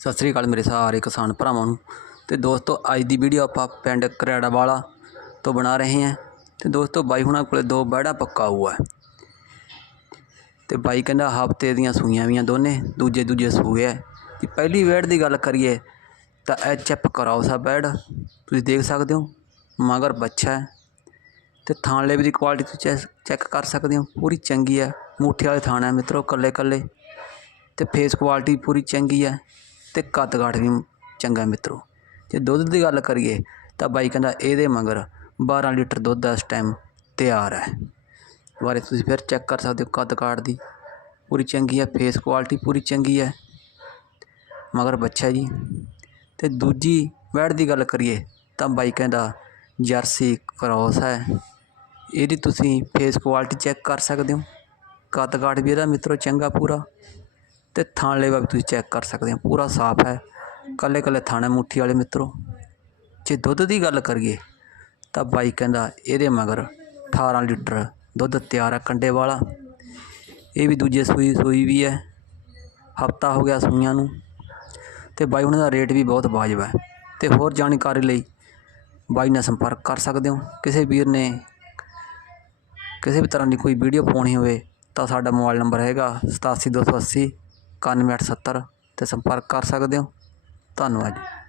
ਸਤਿ ਸ੍ਰੀ ਅਕਾਲ ਮੇਰੇ ਸਾਰੇ ਕਿਸਾਨ ਭਰਾਵਾਂ ਨੂੰ। ਤੇ ਦੋਸਤੋ, ਅੱਜ ਦੀ ਵੀਡੀਓ ਆਪਾਂ ਪਿੰਡ ਕਰੈੜਾ ਵਾਲਾ ਤੋਂ ਬਣਾ ਰਹੇ ਹਾਂ। ਤੇ ਦੋਸਤੋ, ਬਾਈ ਹੁਣਾਂ ਕੋਲੇ ਦੋ ਬੈੜਾ ਪੱਕਾ ਹੁਆ ਹੈ ਤੇ ਬਾਈ ਕਹਿੰਦਾ ਹਫ਼ਤੇ ਦੀਆਂ ਸੂਈਆਂ ਵੀਆਂ ਦੋਨੇ ਦੂਜੇ ਦੂਜੇ ਸੂਏ ਹੈ ਤੇ ਪਹਿਲੀ ਵੇੜ ਦੀ ਗੱਲ ਕਰੀਏ, ਤਾਂ ਇਹ ਐਫ ਕਰਾਓ ਸਾ ਬੈੜ ਤੁਸੀਂ ਦੇਖ ਸਕਦੇ ਹੋ, ਮਗਰ ਬੱਚਾ ਹੈ। ਤੇ ਥਾਣ ਲੇਵ ਦੀ ਕੁਆਲਿਟੀ ਤੁਸੀਂ ਚੈੱਕ ਕਰ ਸਕਦੇ ਹੋ, ਪੂਰੀ ਚੰਗੀ ਹੈ। ਮੂਠੇ ਵਾਲੇ ਥਾਣ ਹੈ ਮਿੱਤਰੋ ਕੱਲੇ ਕੱਲੇ ਤੇ ਫੇਸ ਕੁਆਲਿਟੀ ਪੂਰੀ ਚੰਗੀ ਹੈ। ਅਤੇ ਕੱਦ ਕਾਠ ਵੀ ਚੰਗਾ ਮਿੱਤਰੋ। ਜੇ ਦੁੱਧ ਦੀ ਗੱਲ ਕਰੀਏ ਤਾਂ ਬਾਈ ਕਹਿੰਦਾ ਇਹਦੇ ਮਗਰ 12 ਲੀਟਰ ਦੁੱਧ ਇਸ ਟਾਈਮ ਤਿਆਰ ਹੈ। ਬਾਰੇ ਤੁਸੀਂ ਫਿਰ ਚੈੱਕ ਕਰ ਸਕਦੇ ਹੋ ਕੱਦ ਕਾਠ ਦੀ। ਪੂਰੀ ਚੰਗੀ ਹੈ ਫੇਸ ਕੁਆਲਿਟੀ ਪੂਰੀ ਚੰਗੀ ਹੈ। ਮਗਰ ਬੱਚਾ ਜੀ। ਅਤੇ ਦੂਜੀ ਵੈੜ ਦੀ ਗੱਲ ਕਰੀਏ ਤਾਂ ਬਾਈ ਕਹਿੰਦਾ ਜਰਸੀ ਕਰੋਸ ਹੈ। ਇਹਦੀ ਤੁਸੀਂ ਫੇਸ ਕੁਆਲਿਟੀ ਚੈੱਕ ਕਰ ਸਕਦੇ ਹੋ। ਕੱਦ ਕਾਠ ਵੀ ਇਹਦਾ ਮਿੱਤਰੋ ਚੰਗਾ ਪੂਰਾ। ਅਤੇ ਥਾਣ ਲੇਵਾ ਵੀ ਤੁਸੀਂ ਚੈੱਕ ਕਰ ਸਕਦੇ ਹੋ, ਪੂਰਾ ਸਾਫ਼ ਹੈ। ਇਕੱਲੇ ਕੱਲੇ ਥਾਣੇ ਮੁੱਠੀ ਵਾਲੇ ਮਿੱਤਰੋ, ਜੇ ਦੁੱਧ ਦੀ ਗੱਲ ਕਰੀਏ, ਤਾਂ ਬਾਈ ਕਹਿੰਦਾ ਇਹਦੇ ਮਗਰ 18 ਲੀਟਰ ਦੁੱਧ ਤਿਆਰ ਹੈ ਕੰਡੇ ਵਾਲਾ। ਇਹ ਵੀ ਦੂਜੇ ਸੂਈ ਸੂਈ ਵੀ ਹੈ। ਹਫਤਾ ਹੋ ਗਿਆ ਸੂਈਆਂ ਨੂੰ ਤੇ ਬਾਈ ਉਹਨਾਂ ਦਾ ਰੇਟ ਵੀ ਬਹੁਤ ਵਾਜਬ ਹੈ। ਤੇ ਹੋਰ ਜਾਣਕਾਰੀ ਲਈ ਬਾਈ ਨਾਲ ਸੰਪਰਕ ਕਰ ਸਕਦੇ ਹੋ। ਕਿਸੇ ਵੀਰ ਨੇ ਕਿਸੇ ਵੀ ਤਰ੍ਹਾਂ ਦੀ ਕੋਈ ਵੀਡੀਓ ਪਾਉਣੀ ਹੋਵੇ ਤਾਂ ਸਾਡਾ ਮੋਬਾਈਲ ਨੰਬਰ ਹੈਗਾ 87280 91870 ਤੇ ਸੰਪਰਕ ਕਰ ਸਕਦੇ ਹੋ। ਧੰਨਵਾਦ ਜੀ।